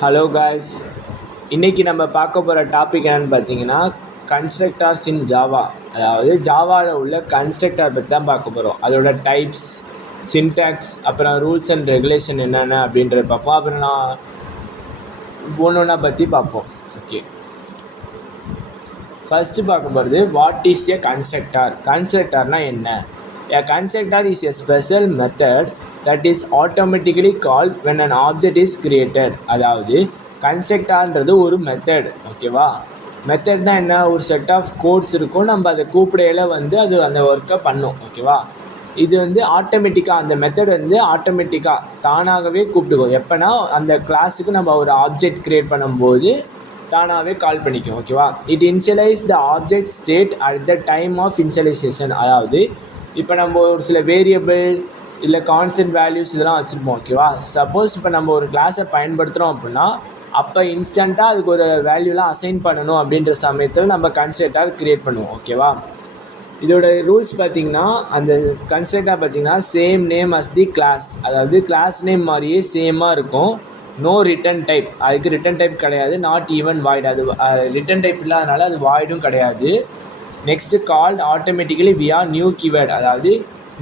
Hello guys, இன்றைக்கி நம்ம பார்க்க போகிற டாபிக் என்னென்னு பார்த்தீங்கன்னா கன்ஸ்ட்ரக்டார்ஸ் இன் ஜாவா. அதாவது ஜாவாவில் உள்ள கன்ஸ்ட்ரக்டார் பற்றி தான் பார்க்க போகிறோம். அதோட டைப்ஸ், சின்டாக்ஸ், அப்புறம் ரூல்ஸ் அண்ட் ரெகுலேஷன் என்னென்ன அப்படின்றத பார்ப்போம். அப்புறம் நான் ஒன்று ஒன்றா பற்றி பார்ப்போம். ஓகே, ஃபஸ்ட்டு பார்க்க போகிறது வாட் இஸ் எ கன்ஸ்ட்ரக்டார். கன்ஸ்ட்ரக்டார்னால் என்ன? A constructor is a special method that is automatically called when an object is created. அதாவது கன்ஸ்ட்ரக்டார்ன்றது ஒரு மெத்தட். ஓகேவா? மெத்தட்னா என்ன? ஒரு செட் ஆஃப் கோட்ஸ் இருக்கும், நம்ம அதை கூப்பிடையில அது அந்த ஒர்க்கை பண்ணும். ஓகேவா? இது ஆட்டோமேட்டிக்காக, அந்த மெத்தட் ஆட்டோமேட்டிக்காக தானாகவே கூப்பிட்டுக்கும். எப்போனா அந்த கிளாஸுக்கு நம்ம ஒரு ஆப்ஜெக்ட் க்ரியேட் பண்ணும்போது தானாகவே கால் பண்ணிக்கும். ஓகேவா? It initialise the object state at the time of initialisation. அதாவது இப்போ நம்ம ஒரு சில வேரியபிள் இல்லை கான்ஸ்டன்ட் வேல்யூஸ் இதெல்லாம் வச்சுருப்போம். ஓகேவா? சப்போஸ் இப்போ நம்ம ஒரு கிளாஸை பயன்படுத்துகிறோம் அப்படின்னா அப்போ இன்ஸ்டண்ட்டாக அதுக்கு ஒரு வேல்யூலாம் அசைன் பண்ணணும் அப்படின்ற சமயத்தில் நம்ம கன்ஸ்ட்ரக்டார் க்ரியேட் பண்ணுவோம். ஓகேவா? இதோட ரூல்ஸ் பார்த்திங்கன்னா, அந்த கன்ஸ்ட்ரக்டார் பார்த்திங்கன்னா same name as the class. அதாவது கிளாஸ் நேம் மாதிரியே சேமாக இருக்கும். No return type. அதுக்கு ரிட்டன் டைப் கிடையாது. Not even void. அது ரிட்டன் டைப் இல்லாதனால அது வாய்டும் கிடையாது. Next called automatically via new keyword. அதாவது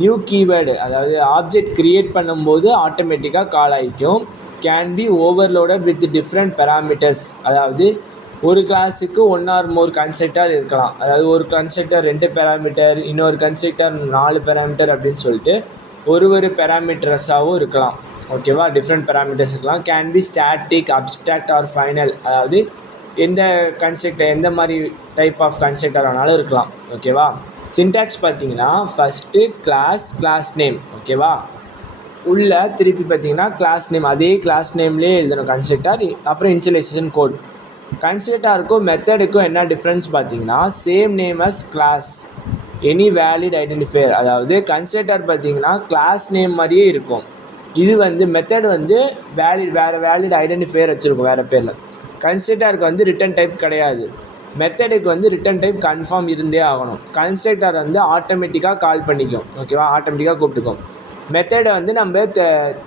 நியூ கீவேர்டு, அதாவது ஆப்ஜெக்ட் க்ரியேட் பண்ணும்போது ஆட்டோமேட்டிக்காக கால் ஆகிக்கும். Can be overloaded with different parameters. அதாவது ஒரு கிளாஸுக்கு ஒன் ஆர் மோர் கன்ஸ்ட்ரக்டர் இருக்கலாம். அதாவது ஒரு கன்ஸ்ட்ரக்டர் 2 பேராமீட்டர், இன்னொரு கன்ஸ்ட்ரக்டர் 4 பேராமீட்டர் அப்படின்னு சொல்லிட்டு ஒரு பேராமீட்டர்ஸாகவும் இருக்கலாம். ஓகேவா? டிஃப்ரெண்ட் பேராமீட்டர்ஸ் இருக்கலாம். Can be static, abstract or final. அதாவது எந்த கன்ஸ்ட்ரக்டர், எந்த மாதிரி டைப் ஆஃப் கன்ஸ்ட்ரக்டர் ஆனாலும் இருக்கலாம். ஓகேவா? சின்டாக்ஸ் பார்த்தீங்கன்னா ஃபஸ்ட்டு கிளாஸ் நேம். ஓகேவா? உள்ள திருப்பி பார்த்தீங்கன்னா கிளாஸ் நேம், அதே கிளாஸ் நேம்லேயே எழுதணும் கன்ஸ்ட்ரக்டர். அப்புறம் இனிஷியலைசேஷன் கோட். கன்ஸ்ட்ரக்டருக்கும் மெத்தடுக்கும் என்ன டிஃப்ரென்ஸ் பார்த்தீங்கன்னா same name as class, any valid identifier. அதாவது கன்ஸ்ட்ரக்டர் பார்த்தீங்கன்னா கிளாஸ் நேம் மாதிரியே இருக்கும். இது மெத்தட் வேறு வேலிட் ஐடென்டிஃபையர் வச்சுருக்கும் வேறு பேரில். கன்ஸ்ட்ரக்டருக்கு ரிட்டன் டைப் கிடையாது. மெத்தடுக்கு ரிட்டன் டைப் கன்ஃபார்ம் இருந்தே ஆகணும். கன்ஸ்ட்ரக்டர் ஆட்டோமேட்டிக்காக கால் பண்ணிக்கும். ஓகேவா? ஆட்டோமேட்டிக்காக கூப்பிட்டுக்கும். மெத்தடை நம்ம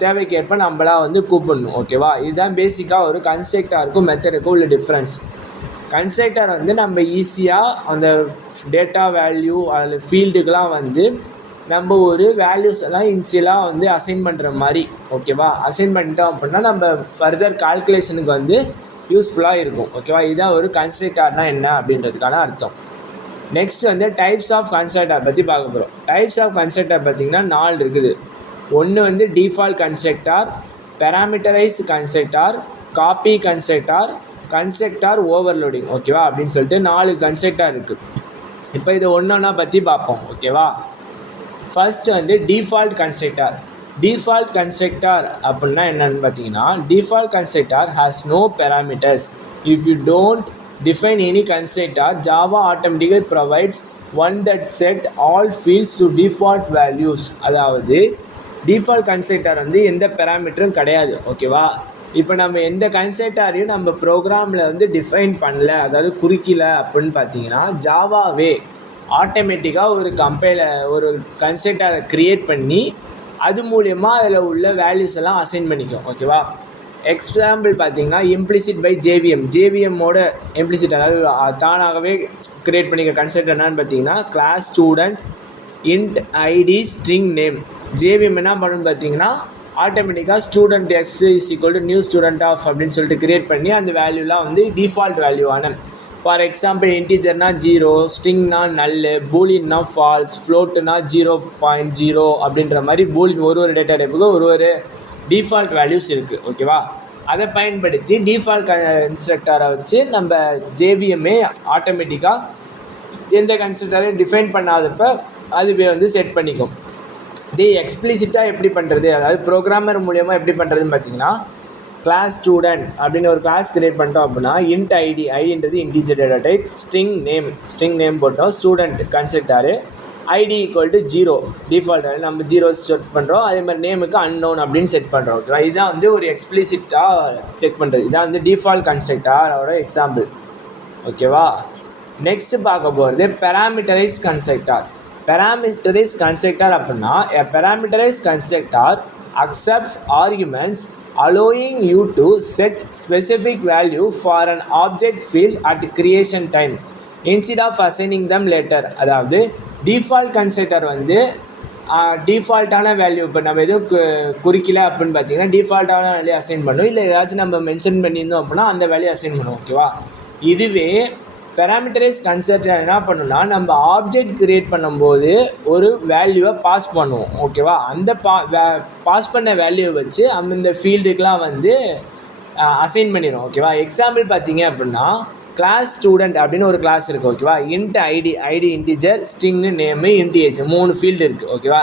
தேவைக்கேற்ப நம்மளாக கூப்பிடணும். ஓகேவா? இதுதான் பேசிக்காக ஒரு கன்ஸ்ட்ரக்டருக்கும் மெத்தடுக்கும் உள்ள டிஃப்ரென்ஸ். கன்ஸ்ட்ரக்டர் நம்ம ஈஸியாக அந்த டேட்டா வேல்யூ அதில் ஃபீல்டுக்கெலாம் நம்ம ஒரு வேல்யூஸ் எல்லாம் இனிஷியலாக அசைன் பண்ணுற மாதிரி. ஓகேவா? அசைன் பண்ணிட்டோம் அப்படின்னா நம்ம ஃபர்தர் கால்குலேஷனுக்கு யூஸ்ஃபுல்லாக இருக்கும். ஓகேவா? இதுதான் ஒரு கன்ஸ்ட்ரக்டார்னா என்ன அப்படின்றதுக்கான அர்த்தம். நெக்ஸ்ட் டைப்ஸ் ஆஃப் கன்ஸ்ட்ரக்டார் பற்றி பார்க்க போகிறோம். டைப்ஸ் ஆஃப் கன்ஸ்ட்ரக்டார் பார்த்திங்கன்னா 4 இருக்குது. ஒன்று default constructor, parameterized constructor, copy constructor, constructor overloading. ஓகேவா? அப்படின்னு சொல்லிட்டு 4 கன்ஸ்ட்ரக்டார் இருக்குது. இப்போ இதை ஒன்றா பற்றி பார்ப்போம். ஓகேவா? First default constructor. Default constructor அப்படின்னா என்னென்னு பார்த்தீங்கன்னா, default constructor has no parameters. If you don't define any constructor, Java automatically provides one that set all fields to default values. அதாவது டிஃபால்ட் கன்ஸ்ட்ரக்டார் எந்த பேராமீட்டரும் கிடையாது. ஓகேவா? இப்போ நம்ம எந்த கன்ஸ்ட்ரக்டாரையும் நம்ம ப்ரோக்ராமில் டிஃபைன் பண்ணல, அதாவது குறிக்கல அப்படின்னு பார்த்தீங்கன்னா, ஜாவாவே ஆட்டோமேட்டிக்காக ஒரு கன்ஸ்ட்ரக்டரை க்ரியேட் பண்ணி அது மூலயமா அதில் உள்ள வேல்யூஸ் எல்லாம் அசைன் பண்ணிக்கும். ஓகேவா? எக்ஸாம்பிள் பார்த்தீங்கன்னா இம்ப்ளிசிட் பை ஜேவிஎம்மோட இம்ப்ளிசிட், அதாவது தானாகவே க்ரியேட் பண்ணிக்க கன்ஸ்ட்ரக்டர் என்னன்னு பார்த்தீங்கன்னா class student int ID string name. JVM என்ன பண்ணணும்னு பார்த்தீங்கன்னா ஆட்டோமேட்டிக்காக student x is equal to new student of அப்படின்னு சொல்லிட்டு க்ரியேட் பண்ணி அந்த வேல்யூலாம் டிஃபால்ட் வேல்யூவான. ஃபார் எக்ஸாம்பிள் இன்டீஜர்னா 0, ஸ்ட்ரிங்னா நல்லு, பூலியன்னா ஃபால்ஸ், ஃப்ளோட்டுனா 0.0 அப்படின்ற மாதிரி பூலியன் ஒரு டேட்டா டைப்புக்கு ஒரு டிஃபால்ட் வேல்யூஸ் இருக்குது. ஓகேவா? அதை பயன்படுத்தி டிஃபால்ட் கன்ஸ்ட்ரக்டரை வச்சு நம்ம ஜேவிஎம்ஏ ஆட்டோமேட்டிக்காக எந்த கன்ஸ்ட்ரக்டரையும் டிஃபைன் பண்ணாதப்ப அதுவே செட் பண்ணிக்கும். இதே எக்ஸ்பிளிசிட்டாக எப்படி பண்ணுறது, அதாவது ப்ரோக்ராமர் மூலயமா எப்படி பண்ணுறதுன்னு பார்த்தீங்கன்னா, கிளாஸ் ஸ்டூடெண்ட் அப்படின்னு ஒரு கிளாஸ் க்ரியேட் பண்ணிட்டோம் அப்படின்னா இன்ட் ஐடின்றது integer data type, string name போட்டோம், student constructor, ID equal to 0 default நம்ம 0 செட் பண்ணுறோம். அதே மாதிரி நேமுக்கு அன்னோன் அப்படின்னு செட் பண்ணுறோம். ஓகேவா? இதுதான் ஒரு எக்ஸ்பிளிசிட்டாக செட் பண்ணுறது. இதான் டிஃபால்ட் கன்ஸ்ட்ரக்டாரோட எக்ஸாம்பிள். ஓகேவா? நெக்ஸ்ட்டு பார்க்க போகிறது பேராமீட்டரைஸ் கன்ஸ்ட்ரக்டார். பேராமீட்டரைஸ் கன்ஸ்ட்ரக்டார் அப்படின்னா, a parameterized constructor accepts arguments allowing you to set specific value for an object field at creation time instead of assigning them later. அதாவது டிஃபால்ட் கன்ஸ்ட்ரக்டர் வந்து டிஃபால்ட்டான value இப்போ நம்ம எதுவும் குறிக்கல அப்படின்னு பார்த்தீங்கன்னா டிஃபால்ட்டான வேல்யூ அசைன் பண்ணும், இல்லை ஏதாச்சும் நம்ம மென்ஷன் பண்ணியிருந்தோம் அப்படின்னா அந்த வேல்யூ அசைன் பண்ணுவோம். ஓகேவா? இதுவே பேராமீட்டரைஸ் கன்ஸ்ட்ரக்டர் என்ன பண்ணுன்னா நம்ம ஆப்ஜெக்ட் கிரியேட் பண்ணும்போது ஒரு வேல்யூவை பாஸ் பண்ணுவோம். ஓகேவா? அந்த பாஸ் பண்ண வேல்யூவை வச்சு அந்த ஃபீல்டுக்கெலாம் வந்து அசைன் பண்ணிடும். ஓகேவா? எக்ஸாம்பிள் பார்த்தீங்க அப்படின்னா கிளாஸ் ஸ்டூடெண்ட் அப்படின்னு ஒரு கிளாஸ் இருக்குது. ஓகேவா? Int ID integer, string, name, int age 3 field இருக்குது. ஓகேவா?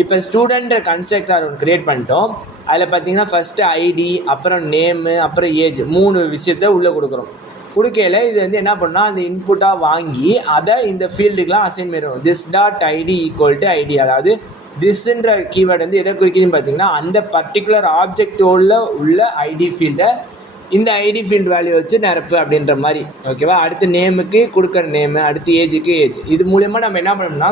இப்போ ஸ்டூடெண்ட்டை கன்ஸ்ட்ரக்டர் ஒன்று க்ரியேட் பண்ணிட்டோம். அதில் பார்த்தீங்கன்னா ஃபஸ்ட்டு ஐடி, அப்புறம் நேமு, அப்புறம் ஏஜ் 3 விஷயத்த உள்ளே கொடுக்கையில் இது வந்து என்ன பண்ணால் அந்த இன்புட்டாக வாங்கி அதை இந்த ஃபீல்டுக்கெலாம் அசைன் பண்ணிடும். This dot ID equal to ID. அதாவது திஸ்ன்ற கீவேர்டு வந்து எதை குறிக்குதுன்னு பார்த்தீங்கன்னா அந்த பர்டிகுலர் ஆப்ஜெக்டோட உள்ள ஐடி ஃபீல்டை இந்த ஐடி ஃபீல்டு வேல்யூ வச்சு நிரப்பு அப்படின்ற மாதிரி. ஓகேவா? அடுத்து நேமுக்கு கொடுக்குற நேமு, அடுத்து ஏஜுக்கு ஏஜ். இது மூலயமா நம்ம என்ன பண்ணோம்னா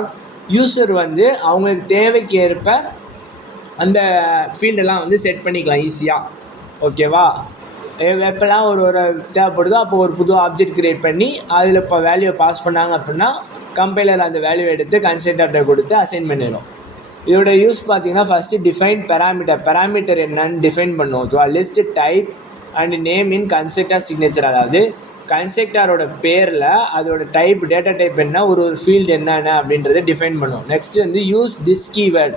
யூஸர் வந்து அவங்களுக்கு தேவைக்கு ஏற்ப அந்த ஃபீல்டெல்லாம் வந்து செட் பண்ணிக்கலாம் ஈஸியாக. ஓகேவா? எப்போல்லாம் ஒரு தேவைப்படுதோ அப்போ ஒரு புது ஆப்ஜெக்ட் க்ரியேட் பண்ணி அதில் இப்போ வேல்யூவை பாஸ் பண்ணாங்க அப்படின்னா கம்பைலர் அந்த வேல்யூ எடுத்து கன்ஸ்ட்ரக்டர்கிட்ட கொடுத்து அசைன் பண்ணிடும். இதோட யூஸ் பார்த்தீங்கன்னா ஃபஸ்ட்டு டிஃபைன் பேராமீட்டர் என்னன்னு டிஃபைன் பண்ணும். ஓகேவா? List type and name in constructor signature. அதாவது கன்ஸ்ட்ரக்டரோட பேரில் அதோட டைப், டேட்டா டைப் என்ன, ஒரு ஃபீல்டு என்னென்ன அப்படின்றத டிஃபைன் பண்ணும். நெக்ஸ்ட் வந்து use this keyword,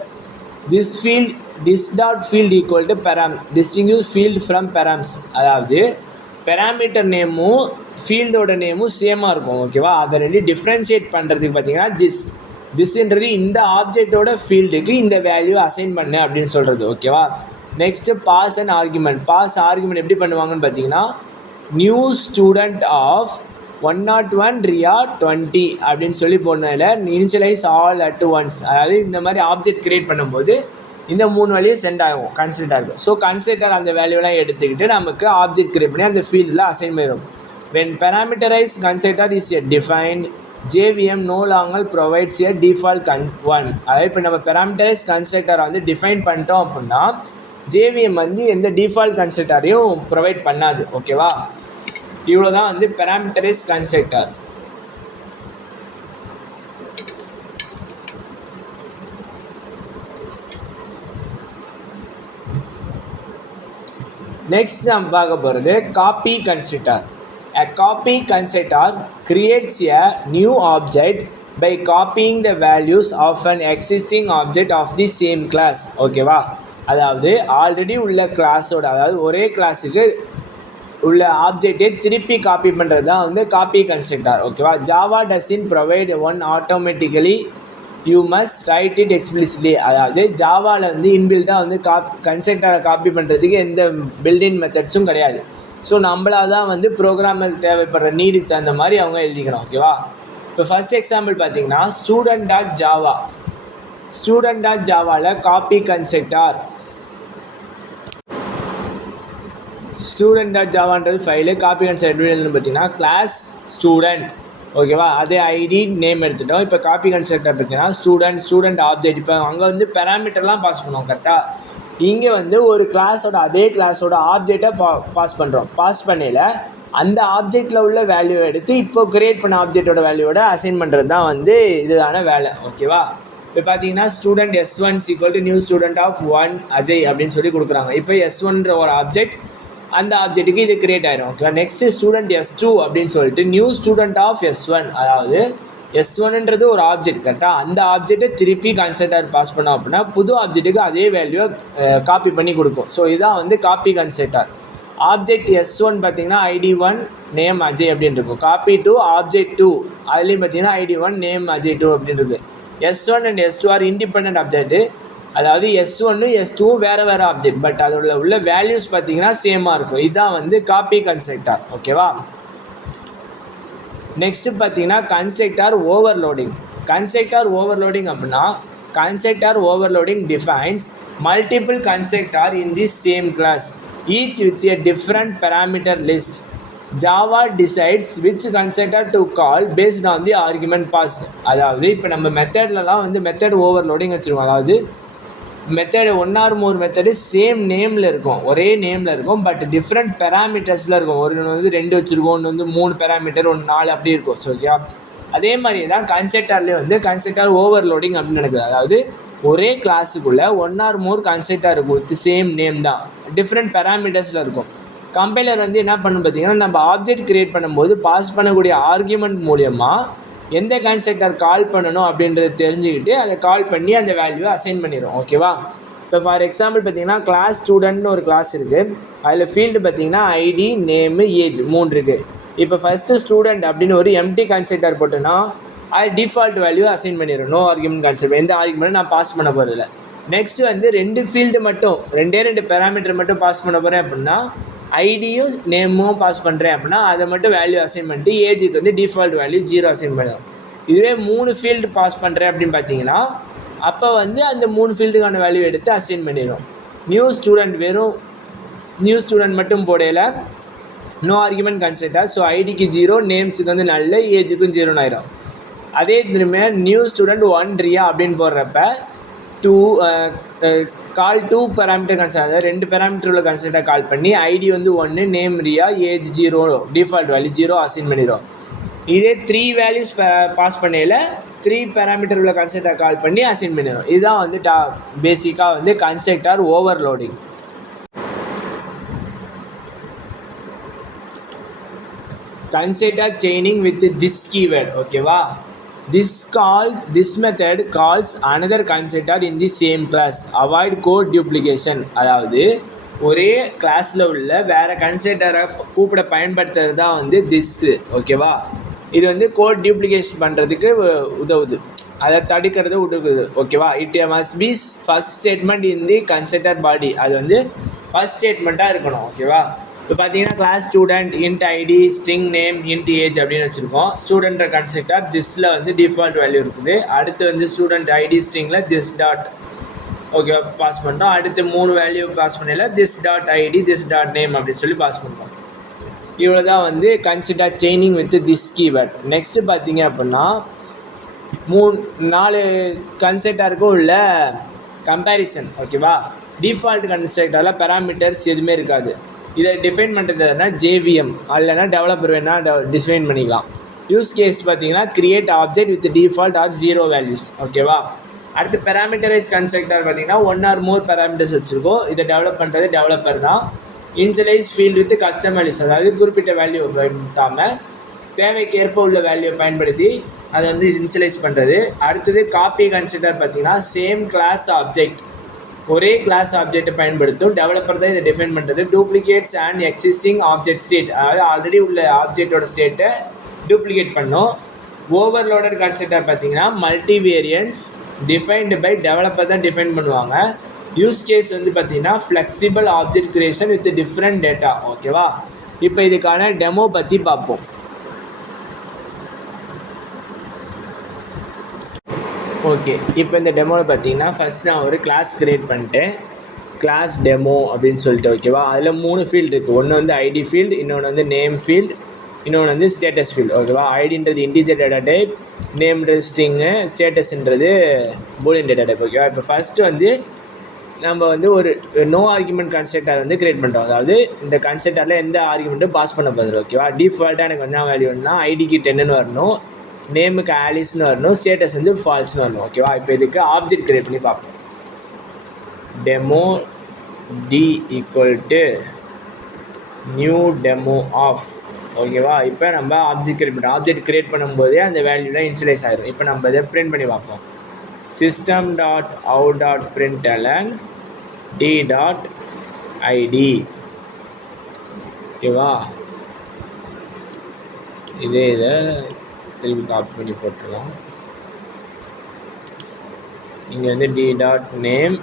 this dot field equal to distinguish field from params. அதாவது பெராமீட்டர் நேமும் ஃபீல்டோட நேமும் சேமாக இருக்கும். ஓகேவா? அதை ரெண்டு டிஃப்ரென்ஷியேட் பண்ணுறதுக்கு பார்த்தீங்கன்னா திஸ்ன்றது இந்த ஆப்ஜெக்டோட ஃபீல்டுக்கு இந்த வேல்யூ அசைன் பண்ணு அப்படின்னு சொல்கிறது. ஓகேவா? நெக்ஸ்ட்டு பாஸ் அண்ட் ஆர்குமெண்ட் எப்படி பண்ணுவாங்கன்னு பார்த்தீங்கன்னா நியூ ஸ்டூடெண்ட் ஆஃப் 101 ரியா 20 அப்படின்னு சொல்லி போனதில் இனிஷியலைஸ் ஆல் அட் ஒன்ஸ். அதாவது இந்த மாதிரி ஆப்ஜெக்ட் க்ரியேட் பண்ணும்போது இந்த 3 வேல்யூ சென்ட் ஆகும் கன்ஸ்ட்ரக்டருக்கு. ஸோ கன்ஸ்ட்ரக்டர் அந்த வேல்யூலாம் எடுத்துக்கிட்டு நமக்கு ஆப்ஜெக்ட் க்ரியேட் பண்ணி அந்த ஃபீல்டில் அசைன் பண்ணிடும். When parameterized constructor is a defined JVM no longer provides a default one. அதாவது இப்போ நம்ம பேராமீட்டரைஸ் கன்ஸ்ட்ரக்டரை வந்து டிஃபைன் பண்ணிட்டோம் அப்படின்னா JVM வந்து எந்த டிஃபால்ட் கன்ஸ்ட்ரக்டரையும் ப்ரொவைட் பண்ணாது. ஓகேவா? இவ்வளோ தான் வந்து பேராமீட்டரைஸ் கன்ஸ்ட்ரக்டர். நெக்ஸ்ட் நம்ம பார்க்க போகிறது copy constructor. A copy constructor creates a new object by copying the values of an existing object of the same class. ஓகேவா? அதாவது ஆல்ரெடி உள்ள கிளாஸோட, அதாவது ஒரே கிளாஸுக்கு உள்ள ஆப்ஜெக்டை திருப்பி காப்பி பண்ணுறது தான் வந்து காப்பி கன்ஸ்ட்ரக்டர். ஓகேவா? Java doesn't provide one automatically you must write it explicitly. அதாவது ஜாவாவில் வந்து இன்பில்டாக வந்து கன்ஸ்ட்ரக்டரை காப்பி பண்ணுறதுக்கு எந்த பில்டிங் மெத்தட்ஸும் கிடையாது. ஸோ நம்மளாக தான் வந்து ப்ரோக்ராமுக்கு தேவைப்படுற நீடுக்கு தகுந்த மாதிரி அவங்க எழுதிக்கணும். ஓகேவா? இப்போ ஃபஸ்ட் எக்ஸாம்பிள் பார்த்தீங்கன்னா ஸ்டூடெண்ட் டாட் ஜாவாவில் காப்பி கன்ஸ்ட்ரக்டர். ஸ்டூடெண்ட் டாட் ஜாவான்றது ஃபைலு. காப்பி கன்ஸ்ட்ரக்டர் எழுதுன்னு பார்த்தீங்கன்னா கிளாஸ் ஸ்டூடெண்ட். ஓகேவா? அதே ஐடி நேம் எடுத்துட்டோம். இப்போ காப்பி கன்ஸ்ட்ரக்டர் பார்த்தீங்கன்னா ஸ்டூடெண்ட் ஆப்ஜெக்ட். இப்போ அங்கே வந்து பேராமீட்டர்லாம் பாஸ் பண்ணுவோம் கரெக்டாக. இங்கே வந்து ஒரு அதே கிளாஸோட ஆப்ஜெக்டை பாஸ் பண்ணுறோம். பாஸ் பண்ணையில் அந்த ஆப்ஜெக்டில் உள்ள வேல்யூவை எடுத்து இப்போ க்ரியேட் பண்ண ஆப்ஜெக்டோட வேல்யூவோட அசைன் பண்ணுறது தான் வந்து இதுதான வேலை. ஓகேவா? இப்போ பார்த்தீங்கன்னா student S1 equal to new student of 1 Ajay அப்படின்னு சொல்லி கொடுக்குறாங்க. இப்போ S1ன்ற ஒரு ஆப்ஜெக்ட், அந்த ஆப்ஜெக்ட்டுக்கு இது க்ரியேட் ஆயிரும். ஓகே? நெக்ஸ்ட்டு ஸ்டூடெண்ட் S2 அப்படின்னு சொல்லிட்டு நியூ ஸ்டூடெண்ட் ஆஃப் S1, அதாவது S1ன்றது ஒரு ஆப்ஜெக்ட் கரெக்டாக, அந்த ஆப்ஜெக்டை திருப்பி கன்ஸ்ட்ரக்டர் பாஸ் பண்ணோம் அப்படின்னா புது ஆப்ஜெக்ட்டுக்கு அதே வேல்யூவை காப்பி பண்ணி கொடுக்கும். ஸோ இதுதான் வந்து காப்பி கன்ஸ்ட்ரக்டர். ஆப்ஜெக்ட் S1 பார்த்தீங்கன்னா ID1 நேம் அஜய் அப்படின்னு இருக்கும். காப்பி டு ஆப்ஜெக்ட் 2, அதுலேயும் பார்த்தீங்கன்னா ID1 நேம் அஜய் 2 அப்படின்னு இருக்குது. S1 and S2 R independent object. அதாவது S1 S2 வேறு ஆப்ஜெக்ட், பட் அதோட உள்ள வேல்யூஸ் பார்த்தீங்கன்னா சேமாக இருக்கும். இதுதான் வந்து காப்பி கன்ஸ்ட்ரக்டர். ஓகேவா? நெக்ஸ்ட்டு பார்த்தீங்கன்னா கன்ஸ்ட்ரக்டர் ஓவர்லோடிங். அப்படின்னா constructor overloading defines multiple constructor in the same class each with a different parameter list. Java decides which constructor to call based on the argument passed. அதாவது இப்போ நம்ம மெத்தட்லலாம் வந்து method overloading வச்சுருவோம். அதாவது method one or more method same நேமில் இருக்கும், ஒரே நேமில் இருக்கும், பட் டிஃப்ரெண்ட் பேராமீட்டர்ஸில் இருக்கும். ஒரு வந்து 2 வச்சுருக்கோம், ஒன்று வந்து 3 பேராமீட்டர், ஒன்று 4 அப்படி இருக்கும். ஸோ ஓகே, அதே மாதிரி தான் கன்ஸ்ட்ரக்டர்லேயே வந்து கன்ஸ்ட்ரக்டர் ஓவர்லோடிங் அப்படின்னு நடக்குது. அதாவது ஒரே கிளாஸுக்குள்ளே ஒன் ஆர் மோர் கன்ஸ்ட்ரக்டர் இருக்கும் வித் சேம் நேம் தான், டிஃப்ரெண்ட் பேராமீட்டர்ஸில் இருக்கும். கம்பைலர் வந்து என்ன பண்ணணும் பார்த்தீங்கன்னா, நம்ம ஆப்ஜெக்ட் க்ரியேட் பண்ணும்போது பாஸ் பண்ணக்கூடிய ஆர்கியூமெண்ட் மூலியமாக எந்த கன்ஸ்ட்ரக்டர் கால் பண்ணணும் அப்படின்றத தெரிஞ்சுக்கிட்டு அதை கால் பண்ணி அந்த வேல்யூவை அசைன் பண்ணிடும். ஓகேவா? இப்போ ஃபார் எக்ஸாம்பிள் பார்த்தீங்கன்னா, கிளாஸ் ஸ்டூடெண்ட்னு ஒரு கிளாஸ் இருக்குது. அதில் ஃபீல்டு பார்த்தீங்கன்னா ஐடி, நேமு, ஏஜ் 3 இருக்குது. இப்போ ஃபஸ்ட்டு ஸ்டூடெண்ட் அப்படின்னு ஒரு எம்டி கன்ஸ்ட்ரக்டர் போட்டோன்னா அது டிஃபால்ட் வேல்யூ அசைன் பண்ணிடும். நோ ஆர்கியூமெண்ட் கான்செப்ட், எந்த ஆர்கியூமெண்ட்டும் நான் பாஸ் பண்ண போகிறதில்ல. நெக்ஸ்ட் வந்து 2 ஃபீல்டு மட்டும், 2 பேராமீட்டர் மட்டும் பாஸ் பண்ண போகிறேன் அப்படின்னா, ஐடியும் நேமும் பாஸ் பண்ணுறேன் அப்படின்னா அதை மட்டும் வேல்யூ அசைன் பண்ணிட்டு ஏஜுக்கு வந்து டிஃபால்ட் வேல்யூ 0 அசைன் பண்ணிடும். இதுவே 3 ஃபீல்டு பாஸ் பண்ணுறேன் அப்படின்னு பார்த்தீங்கன்னா, அப்போ வந்து அந்த 3 ஃபீல்டுக்கான வேல்யூ எடுத்து அசைன் பண்ணிடும். நியூ ஸ்டூடெண்ட் வெறும் நியூ ஸ்டூடெண்ட் மட்டும் போடையில் நோ ஆர்கியூமெண்ட் கன்ஸ்ட்ரக்டர். ஸோ ஐடிக்கு 0, நேம்ஸுக்கு வந்து நல்ல, ஏஜுக்கும் 0 ஆயிரும். அதே திரும்ப நியூ ஸ்டூடெண்ட் 1 ரியா அப்படின்னு போடுறப்ப கால் 2 பேராமீட்டர் கன்ஸ்ட்ரக்டர், 2 பேராமீட்டர் உள்ள கன்ஸ்ட்ரக்டர் கால் பண்ணி ஐடி வந்து 1, name Riya, age 0, default value 0 assign பண்ணிடும். இதே 3 வேல்யூஸ் பாஸ் பண்ணையில் 3 பேராமீட்டர் உள்ள கன்ஸ்ட்ரக்டர் கால் பண்ணி அசைன் பண்ணிடும். இதுதான் வந்து பேசிக்காக வந்து constructor overloading. Constructor chaining with this keyword. ஓகேவா? This method calls another constructor in the same class. Avoid code duplication. அதாவது ஒரே கிளாஸில் உள்ள வேறு கன்ஸ்ட்ரக்டரை கூப்பிட பயன்படுத்துறது தான் வந்து திஸ். ஓகேவா? இது வந்து கோட் டியூப்ளிகேஷன் பண்ணுறதுக்கு உதவுது, அதை தடுக்கிறது உதவுது. ஓகேவா? It must be first statement in the constructor body. அது வந்து ஃபர்ஸ்ட் ஸ்டேட்மெண்ட்டாக இருக்கணும். ஓகேவா? இப்போ பார்த்தீங்கன்னா, class student int ID, string name, int age அப்படின்னு வச்சுருக்கோம். ஸ்டூடெண்ட் கன்ஸ்ட்ரக்டர் திஸில் வந்து டிஃபால்ட் வேல்யூ இருக்குது. அடுத்து வந்து ஸ்டூடெண்ட் ஐடி ஸ்ட்ரிங்கில் திஸ் டாட் ஓகே பாஸ் பண்ணுறோம். அடுத்து 3 வேல்யூ பாஸ் பண்ணல this dot ID, this dot name அப்படின்னு சொல்லி பாஸ் பண்ணுறோம். இவ்வளோ தான் வந்து constructor chaining with this keyword. Next பார்த்தீங்க அப்படின்னா, 4 கன்ஸ்ட்ரக்டருக்கும் உள்ள கம்பேரிசன். ஓகேவா? டிஃபால்ட் கன்ஸ்ட்ரக்டரில் பேராமீட்டர்ஸ் எதுவுமே இருக்காது. இதை டிஃபைன் பண்ணுறதுனா ஜேவிஎம் இல்லைனா டெவலப்பர் வேணால் டிஃபைன் பண்ணிக்கலாம். யூஸ் கேஸ் பார்த்தீங்கன்னா, create object with default or 0 values. ஓகேவா? அடுத்து பேராமீட்டரைஸ் கன்ஸ்ட்ரக்டர் பார்த்தீங்கன்னா 1 ஆர் மோர் பேராமீட்டர்ஸ் வச்சுருக்கோம். இதை டெவலப் பண்ணுறது டெவலப்பர் தான். இன்சலைஸ் ஃபீல்டு வித் கஸ்டம் வேல்யூஸ், அதாவது குறிப்பிட்ட வேல்யூ பயன்படுத்தாமல் தேவைக்கேற்ப உள்ள வேல்யூ பயன்படுத்தி அதை வந்து இன்சலைஸ் பண்ணுறது. அடுத்தது காப்பி கன்ஸ்ட்ரக்டர் பார்த்தீங்கன்னா, சேம் கிளாஸ் ஆப்ஜெக்ட், ஒரே கிளாஸ் ஆப்ஜெக்டை பயன்படுத்தும். டெவலப்பர் தான் இதை டிஃபைன் பண்ணுறது. Duplicates and existing object state, அதாவது ஆல்ரெடி உள்ள ஆப்ஜெக்டோட ஸ்டேட்டை டூப்ளிகேட் பண்ணும். ஓவர்லோடட் கன்ஸ்ட்ரக்டர் பார்த்தீங்கன்னா, multi variants defined by developer தான் டிஃபைன் பண்ணுவாங்க. யூஸ் கேஸ் வந்து பார்த்தீங்கன்னா, flexible object creation with different data. ஓகேவா? இப்போ இதுக்கான டெமோ பற்றி பார்ப்போம். ஓகே, இப்போ இந்த டெமோவில் பார்த்தீங்கன்னா, ஃபஸ்ட் நான் ஒரு கிளாஸ் க்ரியேட் பண்ணிட்டேன், கிளாஸ் டெமோ அப்படின்னு சொல்லிட்டு. ஓகேவா? அதில் 3 ஃபீல்டு இருக்குது. ஒன்று வந்து ஐடி ஃபீல்டு, இன்னொன்று வந்து நேம் ஃபீல்டு, இன்னொன்று வந்து ஸ்டேட்டஸ் ஃபீல்டு. ஓகேவா? ஐடின்றது இன்டிஜர் டேட்டா டைப், நேம்ன்றது ஸ்ட்ரிங்கு, ஸ்டேட்டஸ்ன்றது பூலியன் டேட்டா டைப். ஓகேவா? இப்போ ஃபஸ்ட்டு வந்து நம்ம வந்து ஒரு நோ ஆர்குமெண்ட் கன்ஸ்ட்ரக்டர் வந்து க்ரியேட் பண்ணுறோம். அதாவது இந்த கன்ஸ்ட்ரக்டரில் எந்த ஆர்குமெண்ட்டும் பாஸ் பண்ண போகுது. ஓகேவா? டிஃபால்ட்டாக எனக்கு வந்து வேல்யூன்னா ஐடிக்கு 10ன்னு வரணும், நேமுக்கு ஆலிஸ்னு வரணும், ஸ்டேட்டஸ் வந்து ஃபால்ஸ்னு வரணும். ஓகேவா? இப்போ இதுக்கு ஆப்ஜெக்ட் க்ரியேட் பண்ணி பார்ப்போம். Demo d equal to new demo of. ஓகேவா? இப்போ நம்ம ஆப்ஜெக்ட் க்ரியேட் பண்ணுறோம். ஆப்ஜெக்ட் க்ரியேட் பண்ணும்போதே அந்த வேல்யூலாம் இன்ஷியலைஸ் ஆகிடும். இப்போ நம்ம இதை பிரிண்ட் பண்ணி பார்ப்போம். System dot out dot println d dot ID. ஓகேவா? இதை திருப்பி காப்பி பண்ணி போட்டுடலாம். இங்கே வந்து d dot name,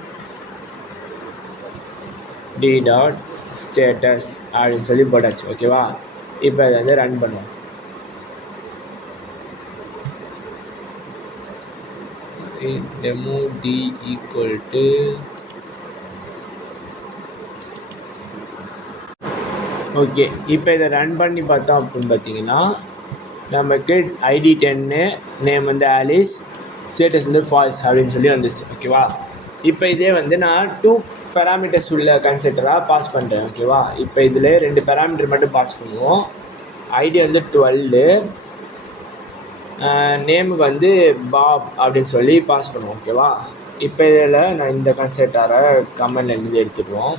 d dot status அப்படின்னு சொல்லி போட்டாச்சு. ஓகேவா? இப்போ அதை வந்து ரன் பண்ணுவோம். Demo d equal to okay, இப்போ இதை ரன் பண்ணி பார்த்தோம் அப்படின்னு பார்த்தீங்கன்னா, நமக்கு ஐடி 10, நேம் வந்து ஆலிஸ், ஸ்டேட்டஸ் வந்து ஃபால்ஸ் அப்படின்னு சொல்லி வந்துச்சு. ஓகேவா? இப்போ இதே வந்து நான் 2 பேராமீட்டர்ஸ் உள்ள கன்ஸ்ட்ரக்டராக பாஸ் பண்ணுறேன். ஓகேவா? இப்போ இதில் 2 பேராமீட்டர் மட்டும் பாஸ் பண்ணுவோம். ஐடி வந்து 12, நேமுக்கு வந்து பாப் அப்படின்னு சொல்லி பாஸ் பண்ணுவோம். ஓகேவா? இப்போ இதில் நான் இந்த கன்ஸ்ட்ரக்டரை கமெண்ட்ல இருந்து எடுத்துக்குவோம்.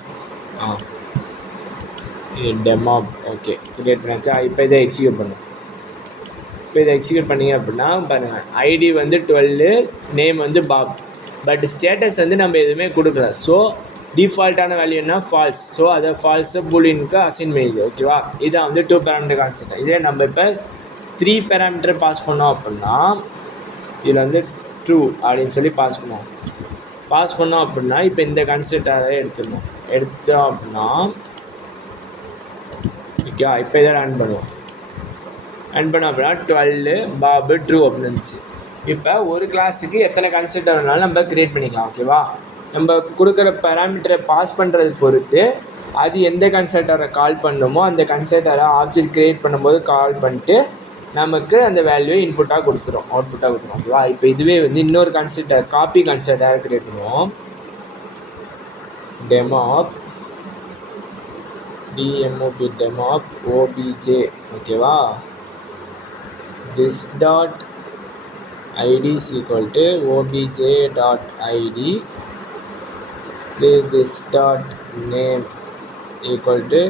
டெமோ ஓகே கிரியேட் பண்ணியாச்சா? இப்போ இதை எக்ஸிக்யூட் பண்ணுவோம். இப்போ இதை எக்ஸிக்யூட் பண்ணிங்க அப்படின்னா பாருங்கள், ஐடி வந்து 12, நேம் வந்து பாப். பட் ஸ்டேட்டஸ் வந்து நம்ம எதுவுமே கொடுக்கல. ஸோ டிஃபால்ட்டான வேல்யூ என்ன? ஃபால்ஸ். ஸோ அதை ஃபால்ஸை பூலியனுக்கு அசைன் பண்ணிடுது. ஓகேவா? இதான் வந்து 2 பேராமீட்டர் கான்செப்ட். இதே நம்ம இப்போ 3 பேராமீட்டர் பாஸ் பண்ணோம் அப்படின்னா இதில் வந்து ட்ரூ அப்படின்னு சொல்லி பாஸ் பண்ணுவோம். பாஸ் பண்ணோம் அப்படின்னா இப்போ இந்த கன்ஸ்ட்ரக்டரை எடுத்தோம் அப்படின்னா ஓகே. இப்போ இதை ரன் பண்ணுவோம். ரன் பண்ணோம் அப்படின்னா 12 பாபு ட்ரூ அப்படின்னு இருந்துச்சு. இப்போ ஒரு கிளாஸுக்கு எத்தனை கன்ஸ்ட்ரக்டர் வேணாலும் நம்ம க்ரியேட் பண்ணிக்கலாம். ஓகேவா? நம்ம கொடுக்குற பேராமீட்டரை பாஸ் பண்ணுறது பொறுத்து அது எந்த கன்ஸ்ட்ரக்டரை கால் பண்ணுமோ அந்த கன்ஸ்ட்ரக்டரை ஆப்ஜெக்ட் க்ரியேட் பண்ணும்போது கால் பண்ணிட்டு நமக்கு அந்த வேல்யூவை இன்புட்டாக கொடுத்துரும், அவுட்புட்டாக கொடுத்துரும். ஓகேவா? இப்போ இதுவே வந்து இன்னொரு கன்ஸ்ட்ரக்டர் காப்பி கன்ஸ்ட்ரக்டரை க்ரியேட் பண்ணுவோம். டெமோப் டெமோப் ஓபிஜே. ஓகேவா? this dot id is equal to obj dot id, this dot name equal to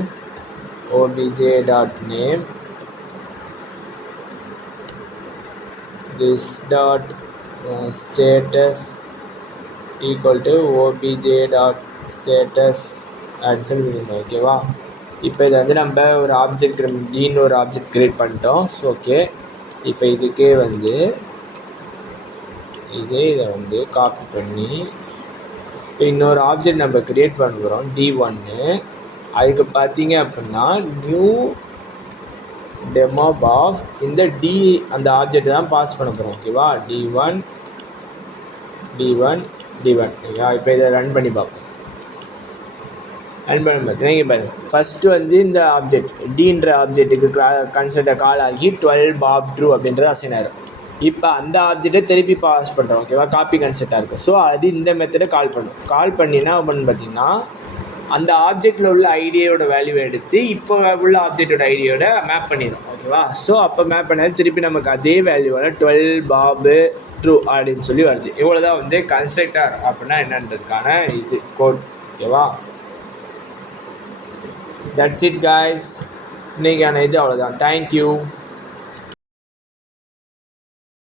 obj dot name, this dot status equal to obj dot status அப்படின்னு சொல்லி. ஓகேவா? இப்போ இதை வந்து நம்ம ஒரு ஆப்ஜெக்ட் டீன்னு ஒரு ஆப்ஜெக்ட் க்ரியேட் பண்ணிட்டோம். So okay. இப்போ இதுக்கே வந்து இதை வந்து காப்பி பண்ணி இப்போ இன்னொரு ஆப்ஜெக்ட் நம்ம க்ரியேட் பண்ணுறோம் D1. அதுக்கு பார்த்தீங்க அப்படின்னா நியூ டெமோப் ஆஃப் இந்த டி அந்த ஆப்ஜெக்ட் தான் பாஸ் பண்ண போகிறோம். ஓகேவா? D1 ஓகேவா? இப்போ இதை ரன் பண்ணி பார்ப்போம். ரன் பண்ணி பார்த்தீங்கன்னா இங்கே பாருங்கள், ஃபஸ்ட்டு வந்து இந்த ஆப்ஜெக்ட் டீன்ற ஆப்ஜெக்ட்டுக்கு கன்ஸ்ட்ரக்டர் கால் ஆகி 12 பாப் ட்ரூ அப்படின்றது அசைன் ஆயிரும். இப்போ அந்த ஆப்ஜெக்டை திருப்பி பாஸ் பண்ணுறோம். ஓகேவா? காப்பி கன்ஸ்ட்ரக்டாக இருக்குது. ஸோ அது இந்த மெத்தடை கால் பண்ணும். கால் பண்ணினா அப்படின்னு பார்த்தீங்கன்னா அந்த ஆப்ஜெக்டில் உள்ள ஐடியோட வேல்யூவை எடுத்து இப்போ உள்ள ஆப்ஜெக்டோட ஐடியோட மேப் பண்ணிடும். ஓகேவா? ஸோ அப்போ மேப் பண்ணாது திருப்பி நமக்கு அதே வேல்யூவோட 12 பாபு ட்ரூ அப்படின்னு சொல்லி வருது. இவ்வளோ தான் வந்து கன்ஸ்ட்ரக்டர் அப்படின்னா என்னன்றதுக்கான இது கோட். ஓகேவா? That's it guys. இன்றைக்கான இது அவ்வளோதான். தேங்க்யூ.